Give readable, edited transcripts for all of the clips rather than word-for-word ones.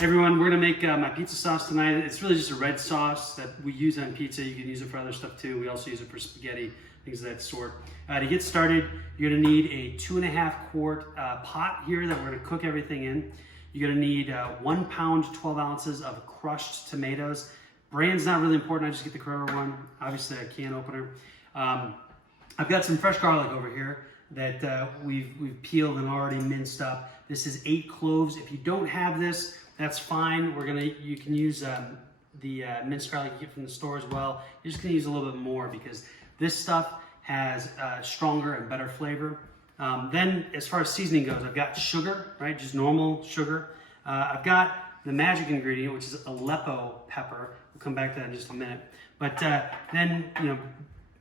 Everyone, we're gonna make my pizza sauce tonight. It's really just a red sauce that we use on pizza. You can use it for other stuff too. We also use it for spaghetti, things of that sort. To get started, you're gonna need a 2.5 quart pot here that we're gonna cook everything in. You're gonna need 1 pound, 12 ounces of crushed tomatoes. Brand's not really important, I just get the Kroger one. Obviously a can opener. I've got some fresh garlic over here that we've peeled and already minced up. This is 8 cloves. If you don't have this, that's fine. You can use the minced garlic you get from the store as well. You're just gonna use a little bit more because this stuff has stronger and better flavor. Then as far as seasoning goes, I've got sugar, right? Just normal sugar. I've got the magic ingredient, which is aleppo pepper. We'll come back to that in just a minute. But then,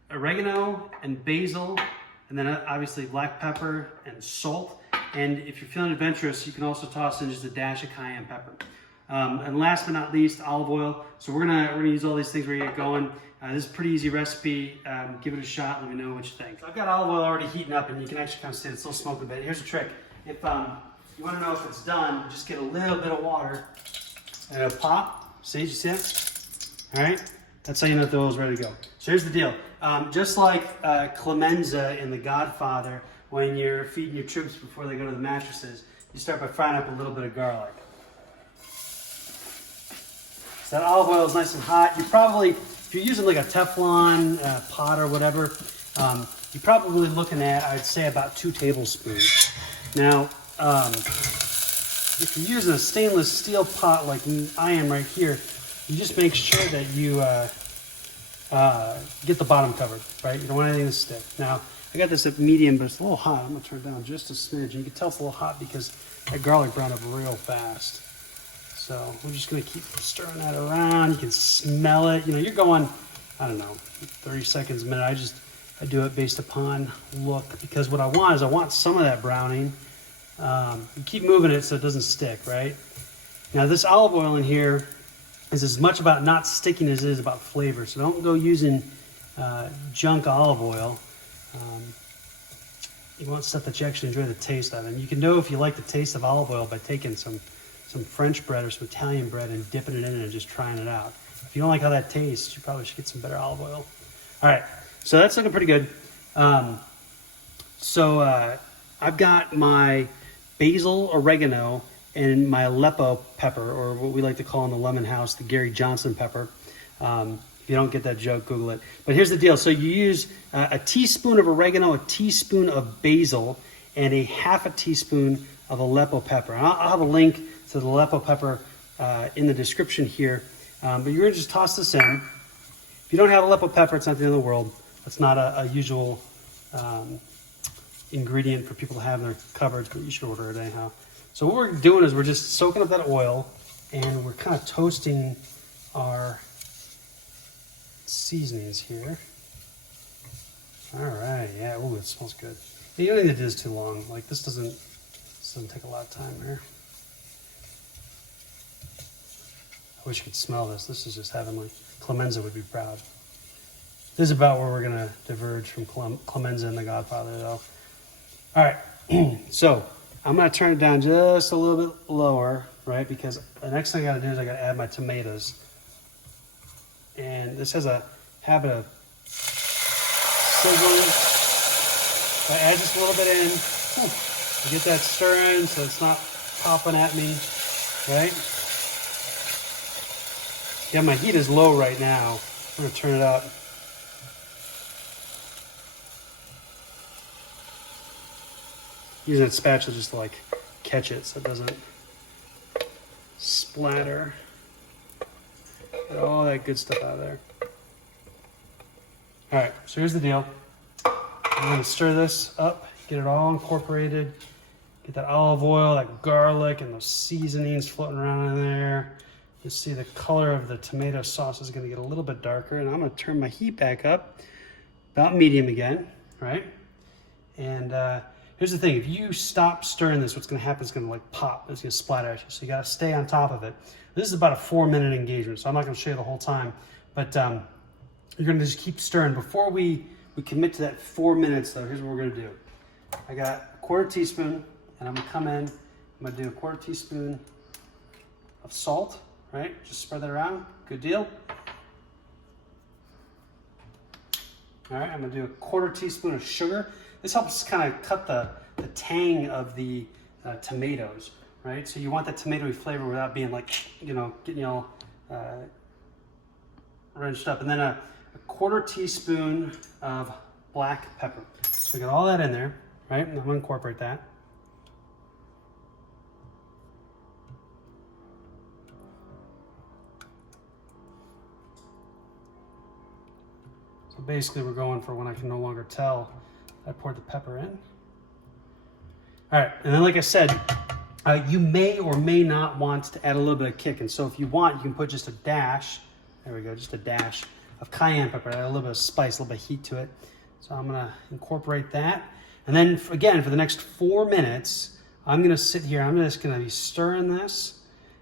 oregano and basil, and then obviously black pepper and salt. And if you're feeling adventurous, you can also toss in just a dash of cayenne pepper. And last but not least, olive oil. So we're gonna use all these things where you get going. This is a pretty easy recipe. Give it a shot. Let me know what you think. I've got olive oil already heating up, and you can actually kind of see it's still smoking a bit. Here's a trick. If you want to know if it's done, just get a little bit of water and a pop. See, did you see it? All right. That's how you know the oil's ready to go. So here's the deal. Just like Clemenza in The Godfather, when you're feeding your troops before they go to the mattresses, you start by frying up a little bit of garlic. So that olive oil is nice and hot. You probably, if you're using like a Teflon pot or whatever, you're probably looking at, I'd say, about 2 tablespoons. Now, if you're using a stainless steel pot like I am right here, you just make sure that you get the bottom covered, right? You don't want anything to stick. Now, I got this at medium, but it's a little hot. I'm gonna turn it down just a smidge. You can tell it's a little hot because that garlic browned up real fast. So we're just gonna keep stirring that around. You can smell it. You're going, I don't know, 30 seconds a minute. I do it based upon look, because what I want some of that browning. You keep moving it so it doesn't stick, right? Now this olive oil in here is as much about not sticking as it is about flavor. So don't go using junk olive oil. You want stuff that you actually enjoy the taste of. And you can know if you like the taste of olive oil by taking some French bread or some Italian bread and dipping it in and just trying it out. If you don't like how that tastes, you probably should get some better olive oil. All right, so that's looking pretty good. I've got my basil, oregano, and my aleppo pepper, or what we like to call in the Lemon House, the Gary Johnson pepper. If you don't get that joke, Google it. But here's the deal. So you use a teaspoon of oregano, a teaspoon of basil, and a half a teaspoon of aleppo pepper. And I'll have a link to the aleppo pepper in the description here. But you're gonna just toss this in. If you don't have aleppo pepper, it's not the end of the world. It's not a usual ingredient for people to have in their cupboards, but you should order it anyhow. So what we're doing is we're just soaking up that oil, and we're kind of toasting our seasonings here. All right, yeah, oh, it smells good. You don't need to do this too long. Like this doesn't take a lot of time here. I wish you could smell this. This is just heavenly. Clemenza would be proud. This is about where we're gonna diverge from Clemenza and The Godfather, though. All right, so I'm gonna turn it down just a little bit lower, right? Because the next thing I gotta do is I gotta add my tomatoes. And this has a habit of sizzling. So I add just a little bit in. I get that stirring so it's not popping at me, right? Yeah, my heat is low right now. I'm gonna turn it up. Using that spatula just to like catch it so it doesn't splatter. Get all that good stuff out of there. All right, so here's the deal. I'm gonna stir this up, get it all incorporated, get that olive oil, that garlic, and those seasonings floating around in there. You see the color of the tomato sauce is gonna get a little bit darker, and I'm gonna turn my heat back up, about medium again, right? And here's the thing, if you stop stirring this, what's gonna happen is gonna like pop, it's gonna splatter at you. So you gotta stay on top of it. This is about a 4-minute engagement, so I'm not gonna show you the whole time, but you're gonna just keep stirring. Before we commit to that 4 minutes though, here's what we're gonna do. I got a 1/4 teaspoon, and I'm gonna come in, I'm gonna do a 1/4 teaspoon of salt, right? Just spread that around, good deal. All right, I'm gonna do a 1/4 teaspoon of sugar. This helps kind of cut the tang of the tomatoes, right? So you want that tomatoey flavor without being like, you know, getting all wrenched up. And then a 1/4 teaspoon of black pepper. So we got all that in there, right? And I'm gonna incorporate that. So basically we're going for when I can no longer tell. I poured the pepper in. All right, and then like I said, you may or may not want to add a little bit of kick. And so if you want, you can put just a dash, there we go, just a dash of cayenne pepper, add a little bit of spice, a little bit of heat to it. So I'm gonna incorporate that. And then again, for the next 4 minutes, I'm gonna sit here, I'm just gonna be stirring this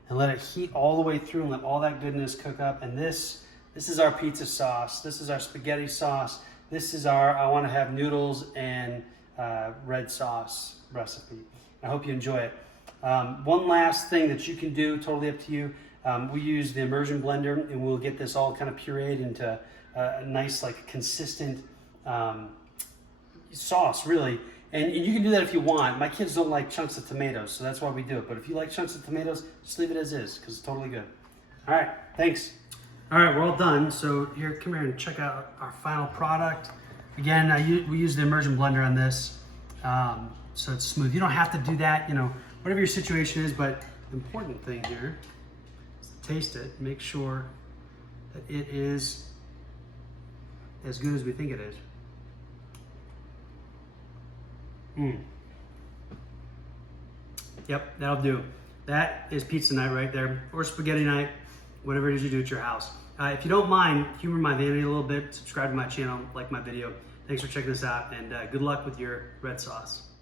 and let it heat all the way through and let all that goodness cook up. And this is our pizza sauce. This is our spaghetti sauce. This is our I wanna have noodles and red sauce recipe. I hope you enjoy it. One last thing that you can do, totally up to you. We use the immersion blender and we'll get this all kind of pureed into a nice, like consistent sauce, really. And you can do that if you want. My kids don't like chunks of tomatoes, so that's why we do it. But if you like chunks of tomatoes, just leave it as is, because it's totally good. All right, thanks. All right, we're all done. So here, come here and check out our final product. Again, we use the immersion blender on this, so it's smooth. You don't have to do that, you know, whatever your situation is, but the important thing here is to taste it, make sure that it is as good as we think it is. Yep, that'll do. That is pizza night right there, or spaghetti night, whatever it is you do at your house. If you don't mind, humor my vanity a little bit, subscribe to my channel, like my video. Thanks for checking this out, and good luck with your red sauce.